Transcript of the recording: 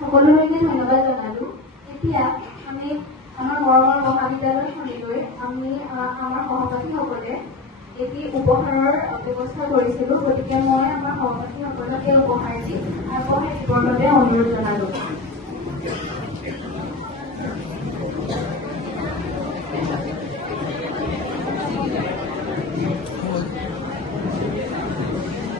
সকলোকে ধন্যবাদ জনালো। এতিয়া আমি আমাৰ মৰমৰ মহাবিদ্যালয়খনিলৈ আমি আমাৰ সহপাঠীসকলে এটি উপহাৰৰ ব্যৱস্থা কৰিছিলোঁ। গতিকে মই আমাৰ সহপাঠীসকলক এই উপহাৰ দি আগবঢ়াই দিবৰ বাবে অনুৰোধ জনালোঁ।